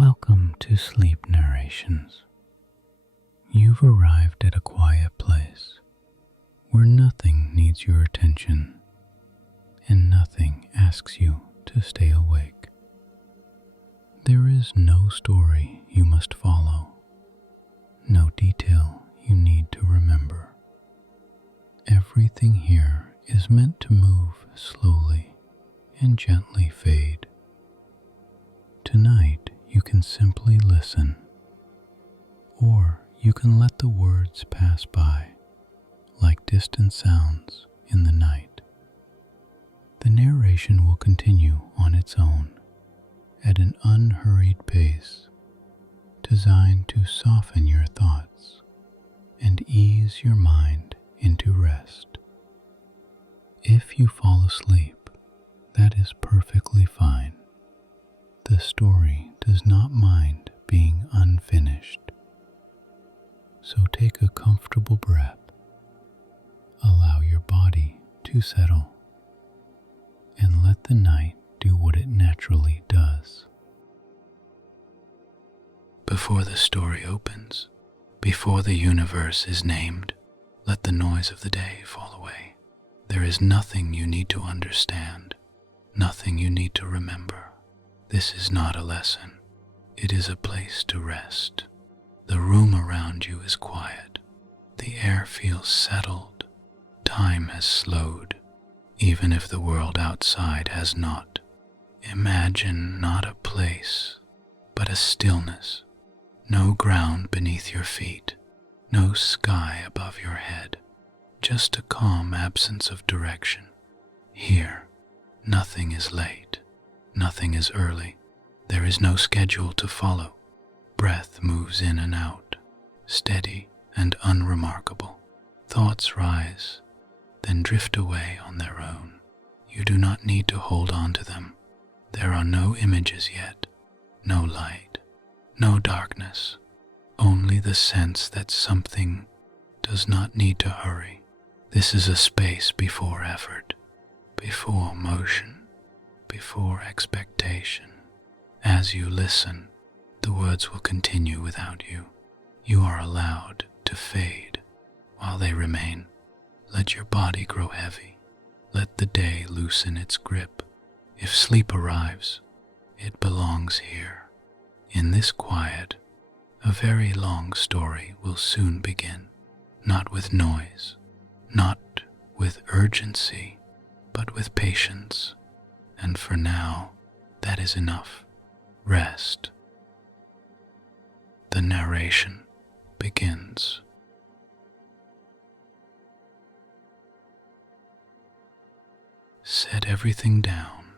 Welcome to Sleep Narrations. You've arrived at a quiet place where nothing needs your attention and nothing asks you to stay awake. There is no story you must follow, no detail you need to remember. Everything here is meant to move slowly and gently fade. Tonight, you can simply listen, or you can let the words pass by like distant sounds in the night. The narration will continue on its own at an unhurried pace, designed to soften your thoughts and ease your mind into rest. If you fall asleep, that is perfectly fine. The story does not mind being unfinished. So take a comfortable breath. Allow your body to settle and let the night do what it naturally does. Before the story opens, before the universe is named, let the noise of the day fall away. There is nothing you need to understand, nothing you need to remember. This is not a lesson. It is a place to rest. The room around you is quiet. The air feels settled. Time has slowed, even if the world outside has not. Imagine not a place, but a stillness. No ground beneath your feet, no sky above your head, just a calm absence of direction. Here, nothing is late. Nothing is early. There is no schedule to follow. Breath moves in and out, steady and unremarkable. Thoughts rise, then drift away on their own. You do not need to hold on to them. There are no images yet, no light, no darkness, only the sense that something does not need to hurry. This is a space before effort, before motion, before expectation. As you listen, the words will continue without you. You are allowed to fade while they remain. Let your body grow heavy. Let the day loosen its grip. If sleep arrives, it belongs here. In this quiet, a very long story will soon begin. Not with noise, not with urgency, but with patience. And for now, that is enough. Rest. The narration begins. Set everything down.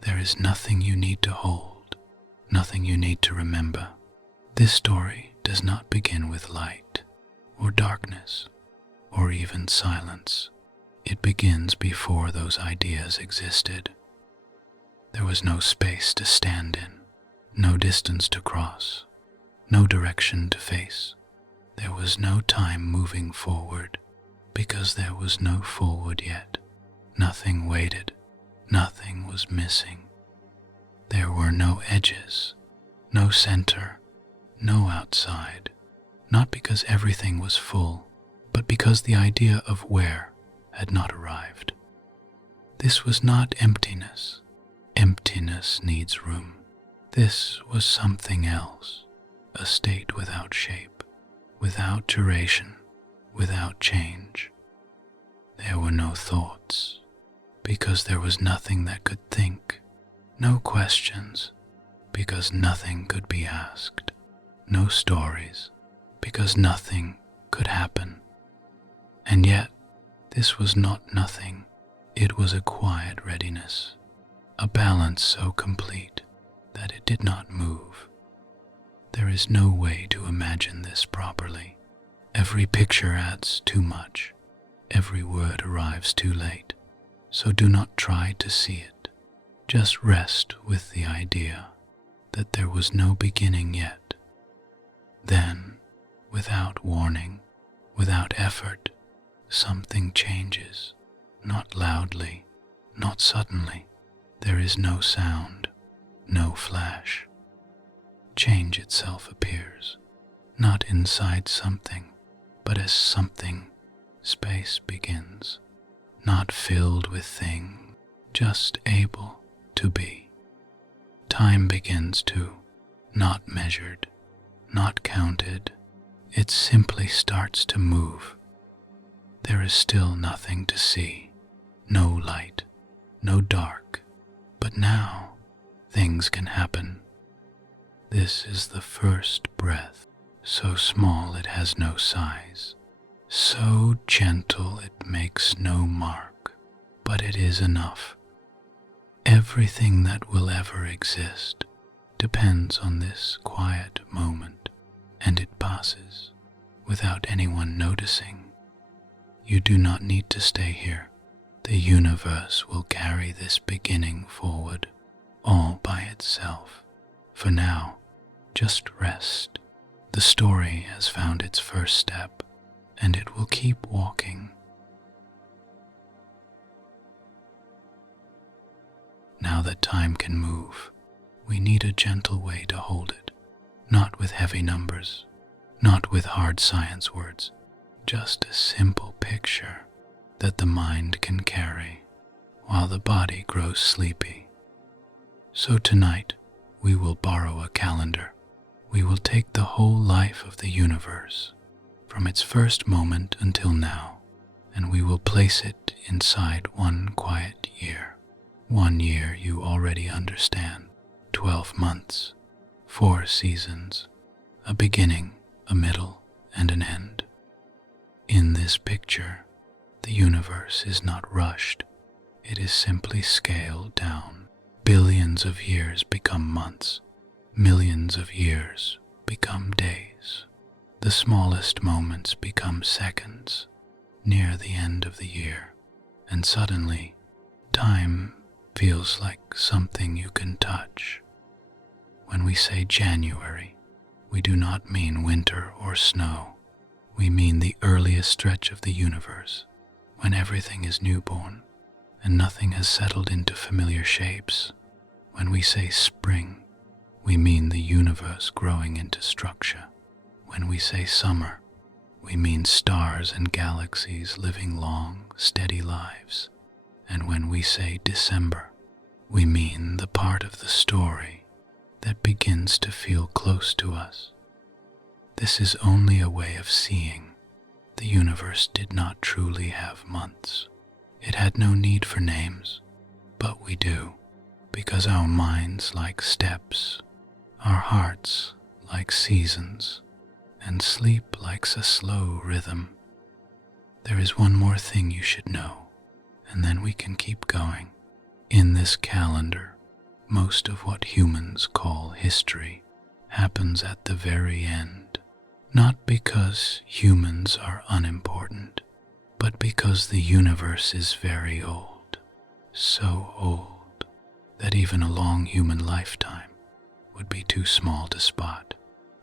There is nothing you need to hold, nothing you need to remember. This story does not begin with light, or darkness, or even silence. It begins before those ideas existed. There was no space to stand in, no distance to cross, no direction to face. There was no time moving forward, because there was no forward yet. Nothing waited, nothing was missing. There were no edges, no center, no outside, not because everything was full, but because the idea of where had not arrived. This was not emptiness. Emptiness needs room. This was something else, a state without shape, without duration, without change. There were no thoughts, because there was nothing that could think, no questions, because nothing could be asked, no stories, because nothing could happen. And yet, this was not nothing. It was a quiet readiness. A balance so complete that it did not move. There is no way to imagine this properly. Every picture adds too much. Every word arrives too late. So do not try to see it. Just rest with the idea that there was no beginning yet. Then, without warning, without effort, something changes. Not loudly, not suddenly. There is no sound, no flash. change itself appears, not inside something, but as something. Space begins, not filled with thing, just able to be. Time begins too, not measured, not counted. It simply starts to move. There is still nothing to see, no light, no dark, but now things can happen. This is the first breath, so small it has no size, so gentle it makes no mark, but it is enough. Everything that will ever exist depends on this quiet moment, and it passes without anyone noticing. You do not need to stay here. The universe will carry this beginning forward, all by itself. For now, just rest. The story has found its first step, and it will keep walking. Now that time can move, we need a gentle way to hold it, not with heavy numbers, not with hard science words, just a simple picture that the mind can carry while the body grows sleepy. So tonight, we will borrow a calendar. We will take the whole life of the universe, from its first moment until now, and we will place it inside one quiet year. 1 year you already understand, 12 months, 4 seasons, a beginning, a middle, and an end. In this picture, the universe is not rushed. It is simply scaled down. Billions of years become months. Millions of years become days. The smallest moments become seconds near the end of the year, and suddenly, time feels like something you can touch. When we say January, we do not mean winter or snow. We mean the earliest stretch of the universe, when everything is newborn and nothing has settled into familiar shapes. When we say spring, we mean the universe growing into structure. When we say summer, we mean stars and galaxies living long, steady lives. And when we say December, we mean the part of the story that begins to feel close to us. This is only a way of seeing. The universe did not truly have months. It had no need for names, but we do, because our minds like steps, our hearts like seasons, and sleep likes a slow rhythm. There is one more thing you should know, and then we can keep going. In this calendar, most of what humans call history happens at the very end, not because humans are unimportant, but because the universe is very old, so old that even a long human lifetime would be too small to spot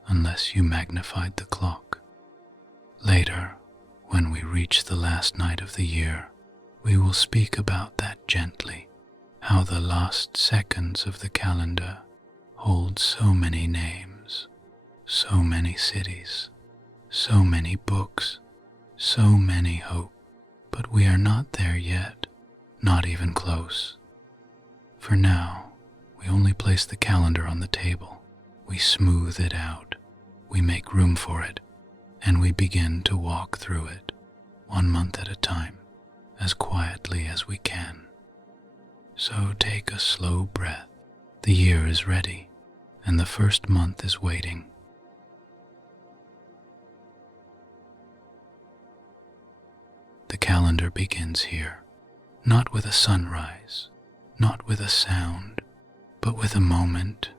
unless you magnified the clock. Later, when we reach the last night of the year, we will speak about that gently, how the last seconds of the calendar hold so many names, so many cities, so many books, so many hope. But we are not there yet, not even close. For now, we only place the calendar on the table. We smooth it out, we make room for it, and we begin to walk through it, 1 month at a time, as quietly as we can. So take a slow breath. The year is ready, and the first month is waiting. The calendar begins here, not with a sunrise, not with a sound, but with a moment,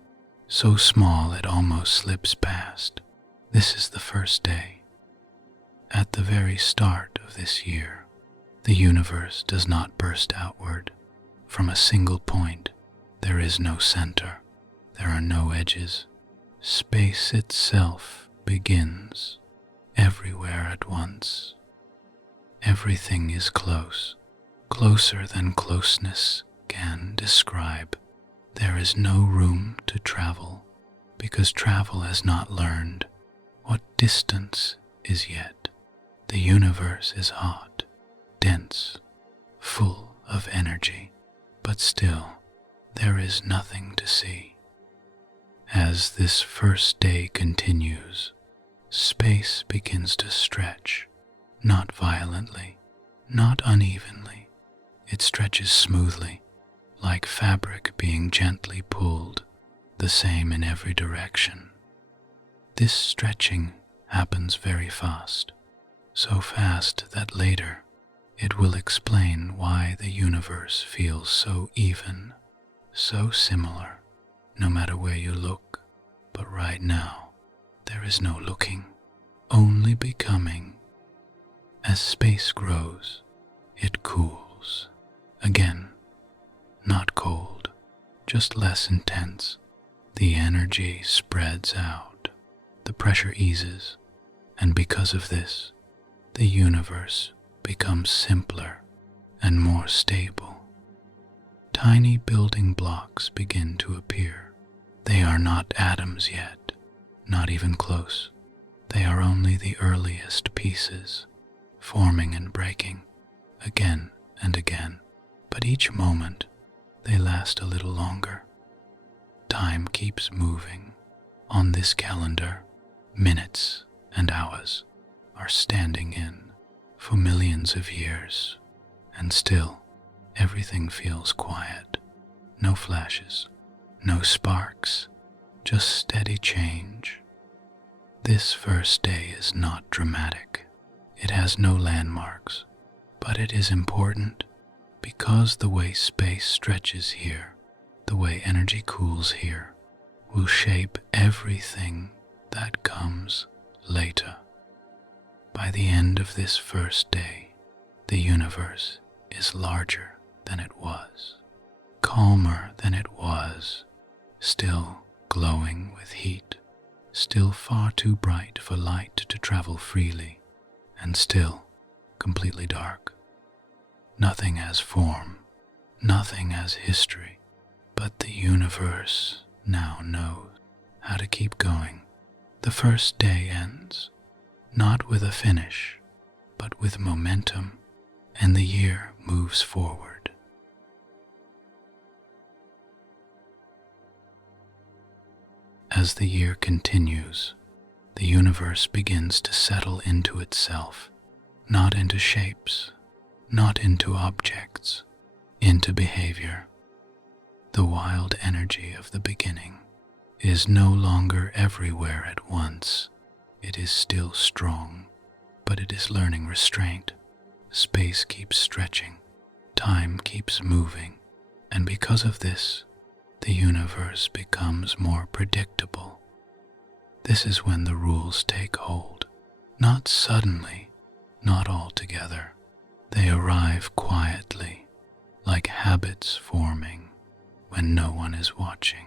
so small it almost slips past. This is the first day. At the very start of this year, the universe does not burst outward. From a single point, there is no center. There are no edges. Space itself begins, everywhere at once. Everything is close, closer than closeness can describe. There is no room to travel, because travel has not learned what distance is yet. The universe is hot, dense, full of energy, but still there is nothing to see. As this first day continues, space begins to stretch, not violently, not unevenly. It stretches smoothly, like fabric being gently pulled, the same in every direction. This stretching happens very fast, so fast that later it will explain why the universe feels so even, so similar, no matter where you look. But right now, there is no looking, only becoming. As space grows, it cools. Again, not cold, just less intense. The energy spreads out, the pressure eases, and because of this, the universe becomes simpler and more stable. Tiny building blocks begin to appear. They are not atoms yet, not even close. They are only the earliest pieces, forming and breaking, again and again. But each moment, they last a little longer. Time keeps moving. On this calendar, minutes and hours are standing in for millions of years, and still everything feels quiet. No flashes, no sparks, just steady change. This first day is not dramatic. It has no landmarks, but it is important because the way space stretches here, the way energy cools here, will shape everything that comes later. By the end of this first day, the universe is larger than it was, calmer than it was, still glowing with heat, still far too bright for light to travel freely, and still completely dark. Nothing has form, nothing has history, but the universe now knows how to keep going. The first day ends, not with a finish, but with momentum, and the year moves forward. As the year continues, the universe begins to settle into itself, not into shapes, not into objects, into behavior. The wild energy of the beginning is no longer everywhere at once. It is still strong, but it is learning restraint. Space keeps stretching, time keeps moving, and because of this, the universe becomes more predictable. This is when the rules take hold, not suddenly, not altogether. They arrive quietly, like habits forming when no one is watching.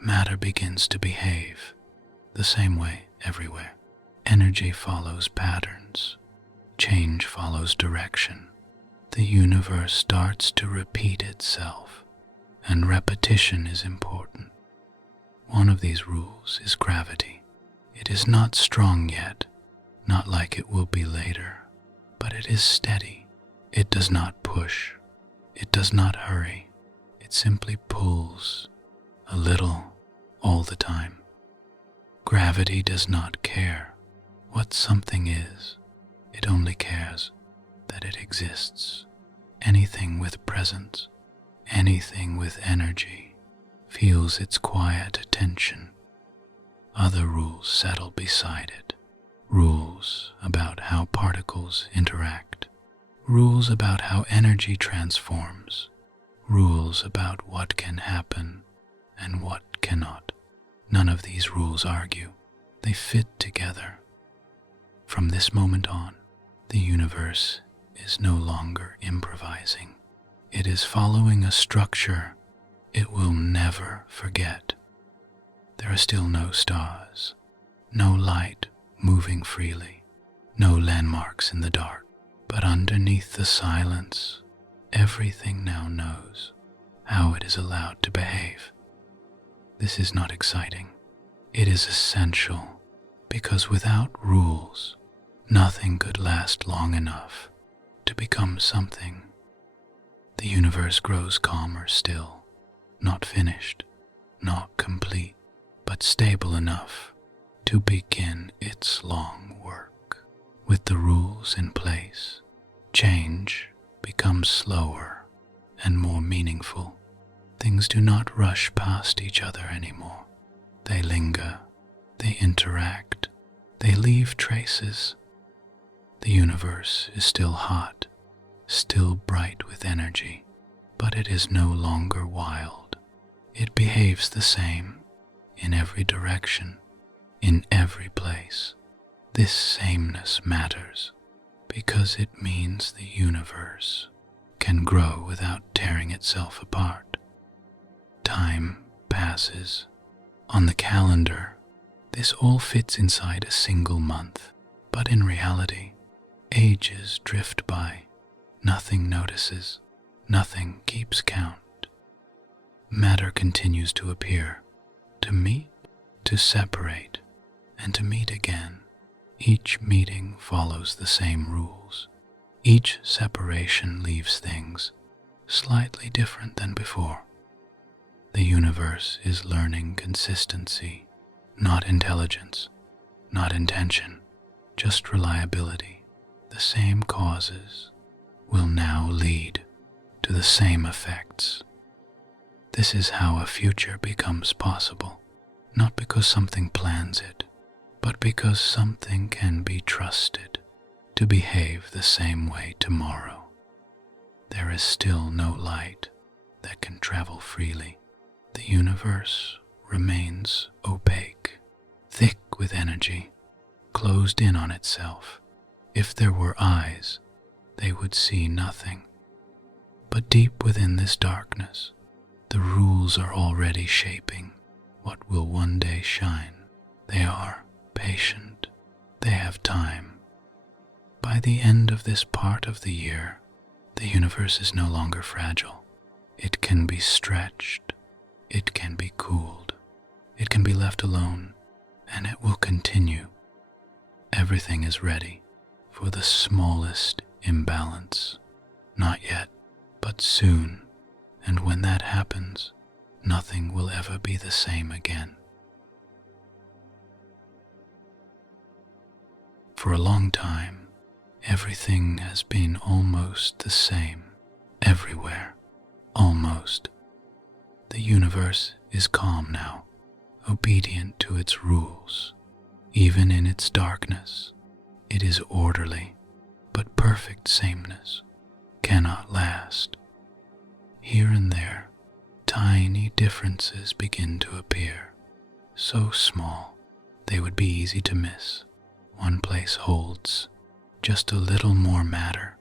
Matter begins to behave the same way everywhere. Energy follows patterns. Change follows direction. The universe starts to repeat itself, and repetition is important. One of these rules is gravity. It is not strong yet, not like it will be later, but it is steady. It does not push. It does not hurry. It simply pulls, a little, all the time. Gravity does not care what something is. It only cares that it exists. Anything with presence, anything with energy, feels its quiet attention. Other rules settle beside it. Rules about how particles interact. Rules about how energy transforms. Rules about what can happen and what cannot. None of these rules argue. They fit together. From this moment on, the universe is no longer improvising. It is following a structure it will never forget. There are still no stars, no light moving freely, no landmarks in the dark, but underneath the silence, everything now knows how it is allowed to behave. This is not exciting. It is essential, because without rules, nothing could last long enough to become something. The universe grows calmer still, not finished, not complete, but stable enough to begin its long work. With the rules in place, change becomes slower and more meaningful. Things do not rush past each other anymore. They linger, they interact, they leave traces. The universe is still hot, still bright with energy, but it is no longer wild. It behaves the same in every direction, in every place. This sameness matters because it means the universe can grow without tearing itself apart. Time passes. On the calendar, this all fits inside a single month, but in reality, ages drift by. Nothing notices, nothing keeps count. Matter continues to appear, to meet, to separate, and to meet again. Each meeting follows the same rules. Each separation leaves things slightly different than before. The universe is learning consistency, not intelligence, not intention, just reliability. The same causes will now lead to the same effects. This is how a future becomes possible, not because something plans it, but because something can be trusted to behave the same way tomorrow. There is still no light that can travel freely. The universe remains opaque, thick with energy, closed in on itself. If there were eyes, they would see nothing. But deep within this darkness, the rules are already shaping what will one day shine. They are patient. They have time. By the end of this part of the year, the universe is no longer fragile. It can be stretched. It can be cooled. It can be left alone, and it will continue. Everything is ready for the smallest imbalance. Not yet, but soon, and when that happens, nothing will ever be the same again. For a long time, everything has been almost the same, everywhere, almost. The universe is calm now, obedient to its rules. Even in its darkness, it is orderly, but perfect sameness cannot last. Here and there, tiny differences begin to appear, so small they would be easy to miss. One place holds just a little more matter,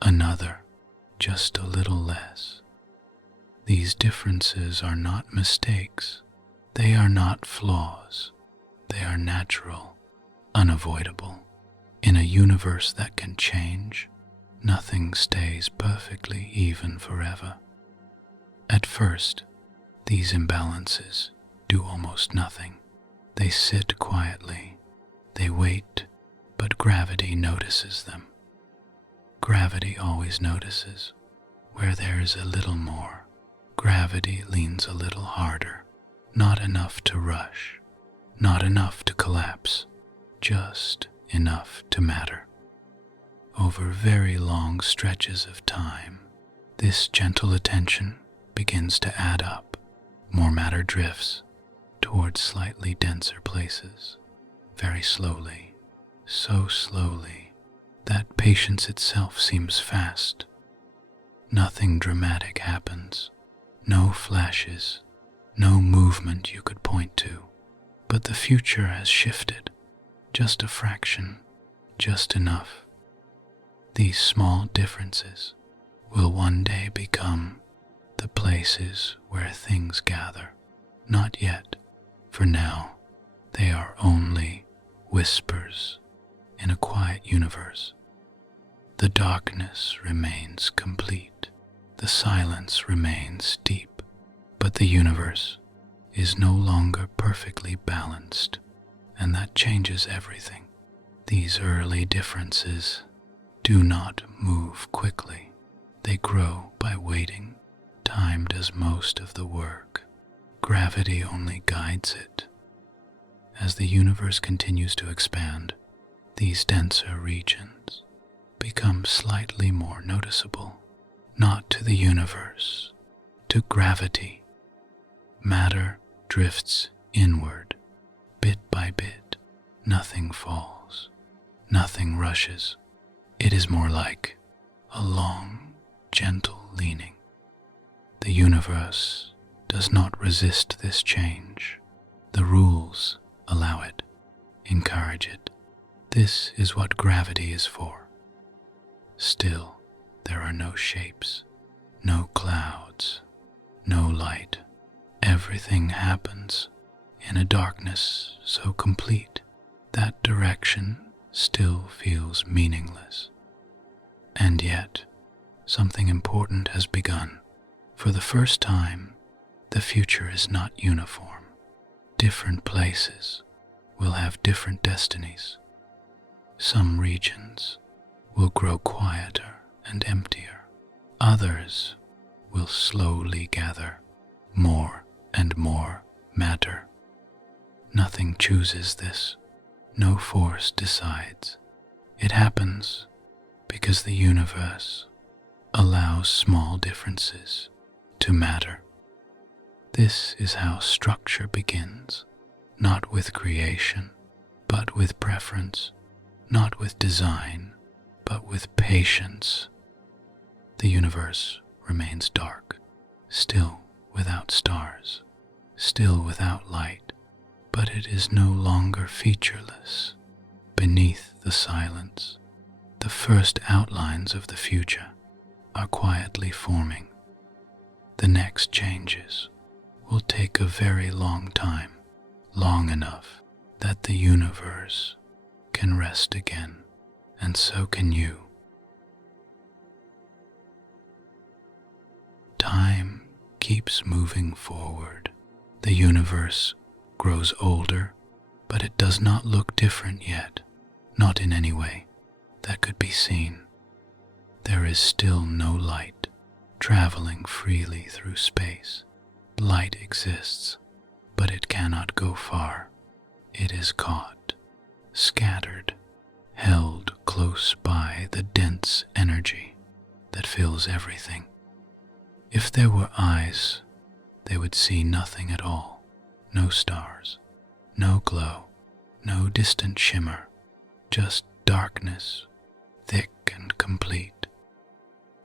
another just a little less. These differences are not mistakes. They are not flaws. They are natural, unavoidable. In a universe that can change, nothing stays perfectly even forever. At first, these imbalances do almost nothing. They sit quietly. They wait, but gravity notices them. Gravity always notices. Where there is a little more, gravity leans a little harder. Not enough to rush, not enough to collapse, just enough to matter. Over very long stretches of time, this gentle attention begins to add up. More matter drifts towards slightly denser places, very slowly, so slowly that patience itself seems fast. Nothing dramatic happens, no flashes, no movement you could point to, but the future has shifted, just a fraction, just enough. These small differences will one day become the places where things gather. Not yet, for now they are only whispers in a quiet universe. The darkness remains complete, the silence remains deep, but the universe is no longer perfectly balanced, and that changes everything. These early differences do not move quickly. They grow by waiting. Time does most of the work. Gravity only guides it. As the universe continues to expand, these denser regions become slightly more noticeable, not to the universe, to gravity. Matter drifts inward, bit by bit. Nothing falls, nothing rushes. It is more like a long, gentle leaning. The universe does not resist this change. The rules allow it, encourage it. This is what gravity is for. Still, there are no shapes, no clouds, no light. Everything happens in a darkness so complete that direction still feels meaningless. And yet, something important has begun. For the first time, the future is not uniform. Different places will have different destinies. Some regions will grow quieter and emptier. Others will slowly gather more and more matter. Nothing chooses this. No force decides. It happens because the universe allows small differences to matter. This is how structure begins, not with creation, but with preference, not with design, but with patience. The universe remains dark, still without stars, still without light, but it is no longer featureless. Beneath the silence, the first outlines of the future are quietly forming. The next changes will take a very long time, long enough that the universe can rest again, and so can you. Time keeps moving forward. The universe grows older, but it does not look different yet, not in any way that could be seen. There is still no light traveling freely through space. Light exists, but it cannot go far. It is caught, scattered, held close by the dense energy that fills everything. If there were eyes, they would see nothing at all. No stars, no glow, no distant shimmer, just darkness, thick and complete.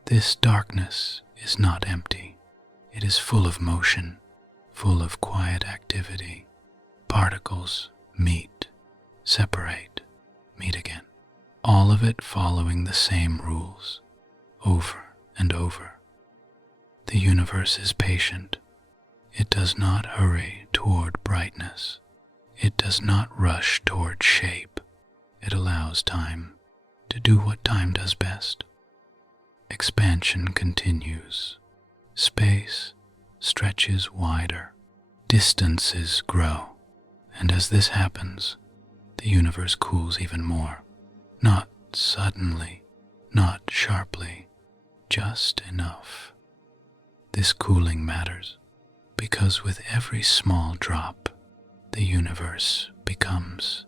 This darkness is not empty. It is full of motion, full of quiet activity. Particles meet, separate, meet again. All of it following the same rules, over and over. The universe is patient. It does not hurry toward brightness. It does not rush toward shape. It allows time to do what time does best. Expansion continues. Space stretches wider. Distances grow. And as this happens, the universe cools even more. Not suddenly, not sharply, just enough. This cooling matters because with every small drop, the universe becomes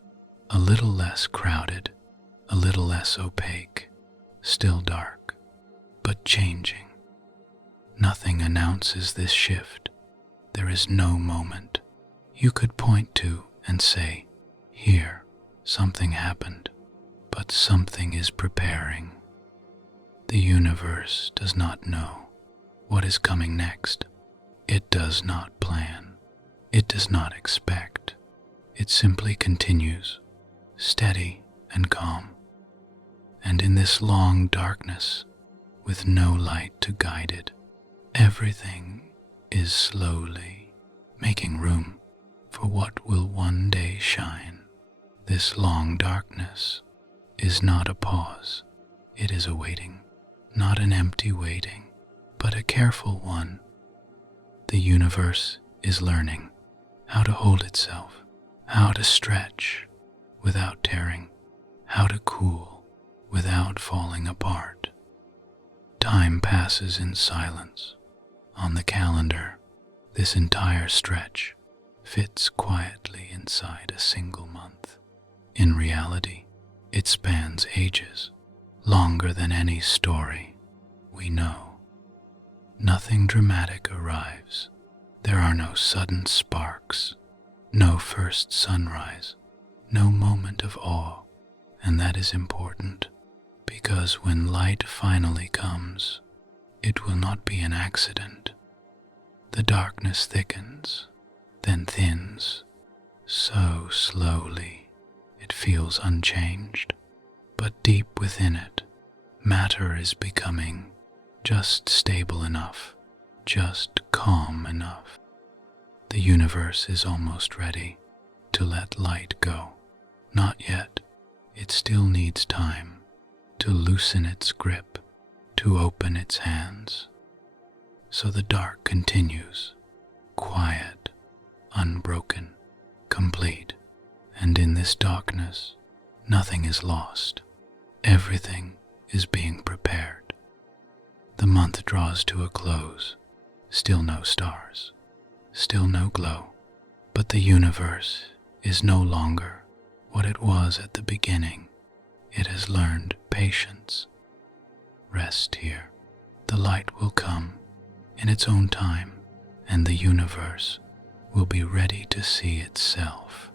a little less crowded, a little less opaque, still dark, but changing. Nothing announces this shift. There is no moment you could point to and say, here, something happened, but something is preparing. The universe does not know what is coming next. It does not plan. It does not expect. It simply continues, steady and calm. And in this long darkness, with no light to guide it, everything is slowly making room for what will one day shine. This long darkness is not a pause. It is a waiting, not an empty waiting, but a careful one. The universe is learning. how to hold itself, how to stretch without tearing, how to cool without falling apart. Time passes in silence. On the calendar, this entire stretch fits quietly inside a single month. In reality, it spans ages, longer than any story we know. Nothing dramatic arrives. There are no sudden sparks, no first sunrise, no moment of awe, and that is important, because when light finally comes, it will not be an accident. The darkness thickens, then thins, so slowly it feels unchanged, but deep within it, matter is becoming just stable enough, just calm enough. The universe is almost ready to let light go. Not yet. It still needs time to loosen its grip, to open its hands. So the dark continues, quiet, unbroken, complete. And in this darkness, nothing is lost. Everything is being prepared. The month draws to a close. Still no stars, still no glow. But the universe is no longer what it was at the beginning. It has learned patience. Rest here. The light will come in its own time, and the universe will be ready to see itself